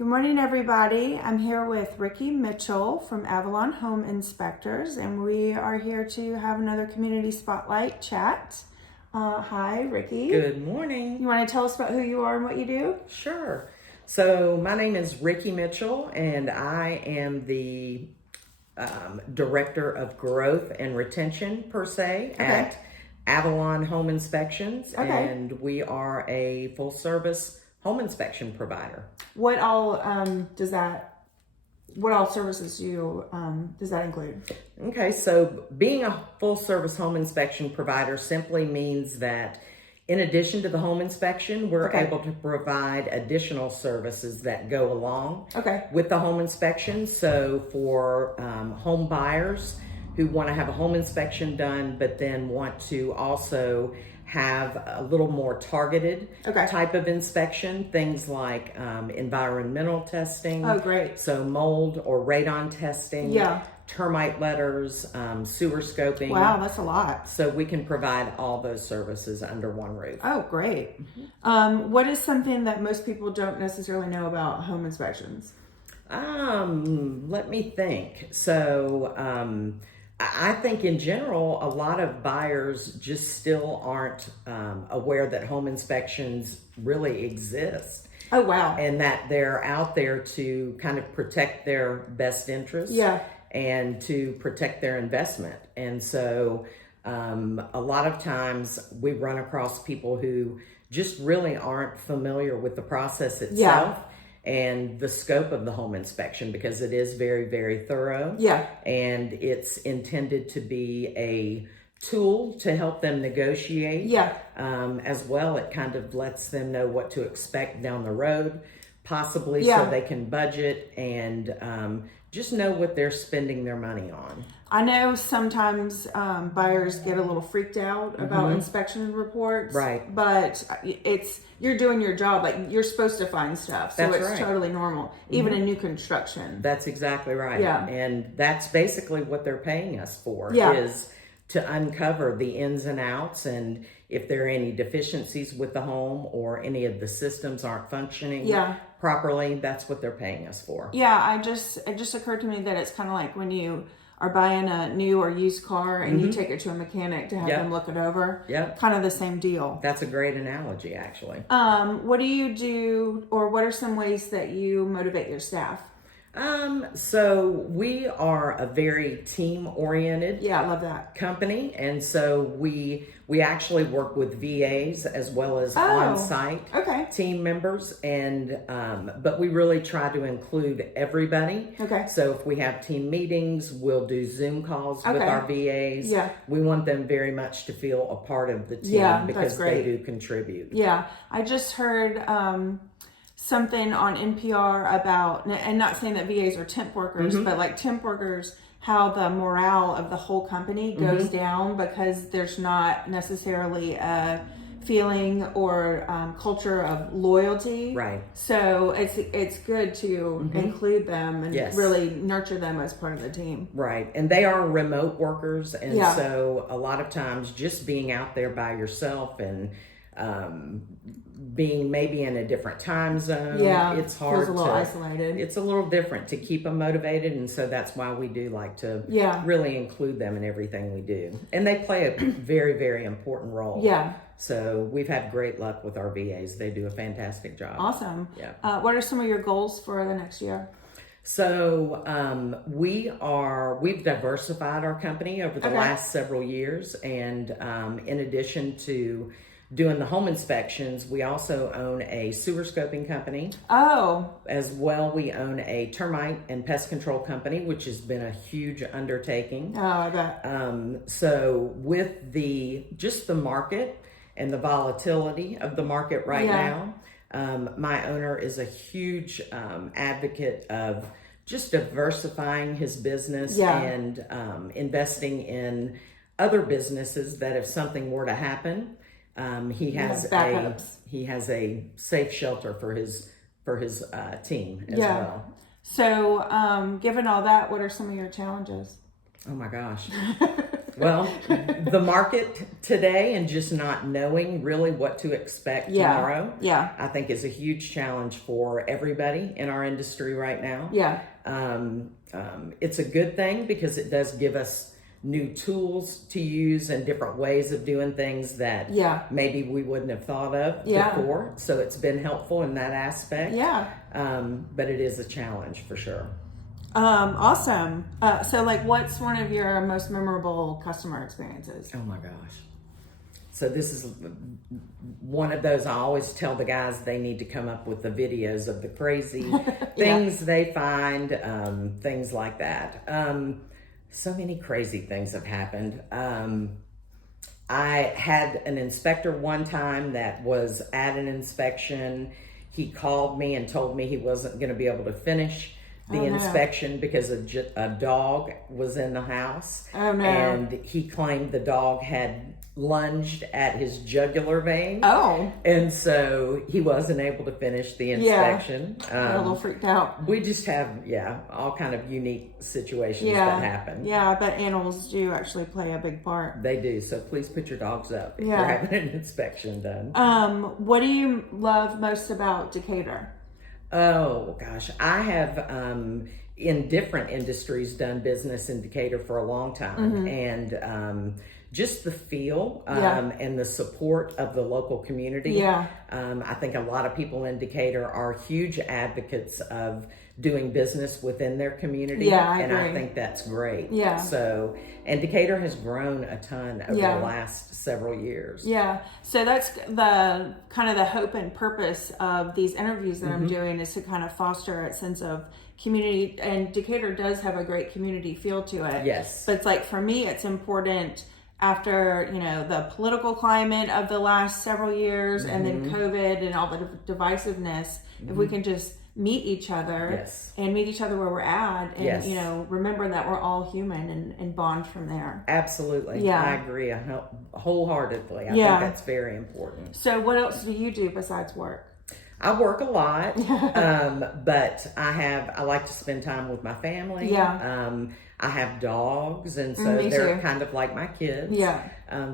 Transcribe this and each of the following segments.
Good morning, everybody. I'm here with Riki Mitchell from Avalon Home Inspectors, and we are here to have another community spotlight chat. Hi, Riki. Good morning. You want to tell us about who you are and what you do? Sure. So my name is Riki Mitchell, and I am the Director of Growth and Retention, per se, at Avalon Home Inspections, and we are a full-service home inspection provider. What all What all services does that include? Okay, so being a full-service home inspection provider simply means that in addition to the home inspection, we're able to provide additional services that go along with the home inspection. So for home buyers who want to have a home inspection done, but then want to also have a little more targeted type of inspection, things like environmental testing. Oh, great. So mold or radon testing. Termite letters, sewer scoping. Wow, that's a lot. So we can provide all those services under one roof. Oh, great. What is something that most people don't necessarily know about home inspections? Let me think. So I think in general, a lot of buyers just still aren't aware that home inspections really exist. Oh, wow. And that they're out there to kind of protect their best interests. And to protect their investment. And so a lot of times we run across people who just really aren't familiar with the process itself and the scope of the home inspection, because it is very, very thorough. And it's intended to be a tool to help them negotiate. As well, it kind of lets them know what to expect down the road, possibly, so they can budget and just know what they're spending their money on. I know sometimes buyers get a little freaked out about inspection reports. But you're doing your job. Like, you're supposed to find stuff. So it's totally normal, even in new construction. That's exactly right. And that's basically what they're paying us for, is to uncover the ins and outs, and if there are any deficiencies with the home or any of the systems aren't functioning properly, that's what they're paying us for. It just occurred to me that it's kind of like when you are buying a new or used car and you take it to a mechanic to have them look it over. Kind of the same deal. That's a great analogy, actually. What do you do, or what are some ways that you motivate your staff? So we are a very team-oriented I love that company, and so we actually work with VAs as well as on-site team members, and but we really try to include everybody. So if we have team meetings, we'll do Zoom calls with our VAs. We want them very much to feel a part of the team because they do contribute. I just heard something on NPR about, and not saying that VAs are temp workers, but like temp workers, how the morale of the whole company goes down because there's not necessarily a feeling or culture of loyalty. So it's good to include them and really nurture them as part of the team. And they are remote workers, and so a lot of times just being out there by yourself and being maybe in a different time zone, it's hard. Feels a little isolated. It's a little different to keep them motivated, and so that's why we do like to really include them in everything we do. And they play a very, very important role. So we've had great luck with our VAs. They do a fantastic job. Awesome. What are some of your goals for the next year? So we've diversified our company over the last several years, and in addition to doing the home inspections, we also own a sewer scoping company. As well, we own a termite and pest control company, which has been a huge undertaking. I bet. So with the market and the volatility of the market right now, my owner is a huge advocate of just diversifying his business and investing in other businesses that if something were to happen, he has a safe shelter for his team as well. So, given all that, what are some of your challenges? Oh my gosh. Well, the market today and just not knowing really what to expect tomorrow, I think is a huge challenge for everybody in our industry right now. It's a good thing because it does give us new tools to use and different ways of doing things that maybe we wouldn't have thought of before. So it's been helpful in that aspect. But it is a challenge for sure. Awesome. So like, what's one of your most memorable customer experiences? Oh my gosh. So this is one of those, I always tell the guys they need to come up with the videos of the crazy things they find, things like that. So many crazy things have happened. I had an inspector one time that was at an inspection. He called me and told me he wasn't going to be able to finish the inspection because a dog was in the house. And he claimed the dog had lunged at his jugular vein. And so he wasn't able to finish the inspection. A little freaked out. We just have, all kind of unique situations that happen. Yeah, but animals do actually play a big part. They do. So please put your dogs up if you're having an inspection done. What do you love most about Decatur? Oh gosh, I have in different industries done business in Decatur for a long time, and just the feel and the support of the local community. I think a lot of people in Decatur are huge advocates of doing business within their community, and I think that's great. So, and Decatur has grown a ton over the last several years. So that's the kind of the hope and purpose of these interviews that I'm doing, is to kind of foster a sense of community. And Decatur does have a great community feel to it. But it's like, for me, it's important after, the political climate of the last several years and then COVID and all the divisiveness, if we can just meet each other and meet each other where we're at, and remember that we're all human and bond from there. Absolutely. I agree wholeheartedly. I think that's very important. So what else do you do besides work? I work a lot, but I like to spend time with my family. I have dogs, and so they're kind of like my kids.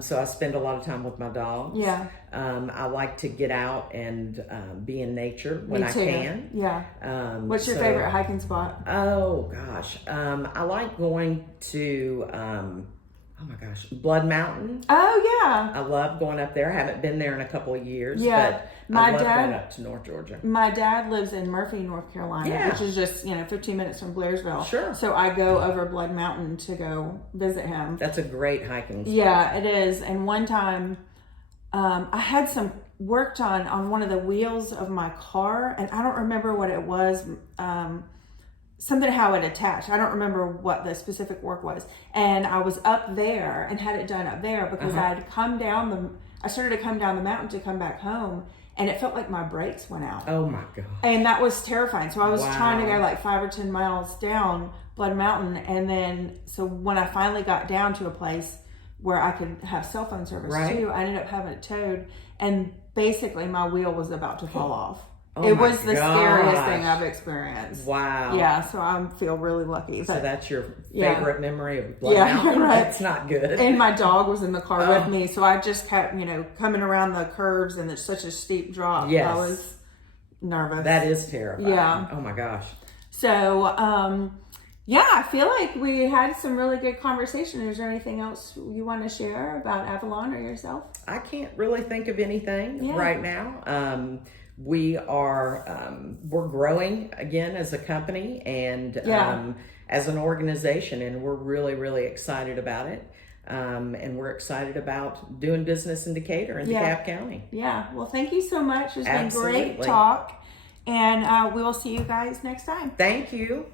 So I spend a lot of time with my dogs. I like to get out and be in nature when I can. What's your favorite hiking spot? Oh gosh, I like going to Blood Mountain. I love going up there. I haven't been there in a couple of years, but I love going up to North Georgia. My dad lives in Murphy, North Carolina, which is just 15 minutes from Blairsville. So I go over Blood Mountain to go visit him. That's a great hiking spot. It is. And one time I had some work done on one of the wheels of my car, and I don't remember what it was. Something how it attached. I don't remember what the specific work was. And I was up there and had it done up there because I started to come down the mountain to come back home, and it felt like my brakes went out. Oh my God. And that was terrifying. So I was trying to go like 5 or 10 miles down Blood Mountain. And then, so when I finally got down to a place where I could have cell phone service too, I ended up having it towed. And basically my wheel was about to fall off. It was the scariest thing I've experienced. Wow. So I feel really lucky. So that's your favorite memory of Blood Mountain? That's not good. And my dog was in the car with me, so I just kept, coming around the curves, and it's such a steep drop. I was nervous. That is terrifying. Oh my gosh. So, I feel like we had some really good conversation. Is there anything else you want to share about Avalon or yourself? I can't really think of anything right now. We are we're growing again as a company and as an organization, and we're really, really excited about it. And we're excited about doing business in Decatur and DeKalb County. Well, thank you so much. It's been great talk, and we will see you guys next time. Thank you.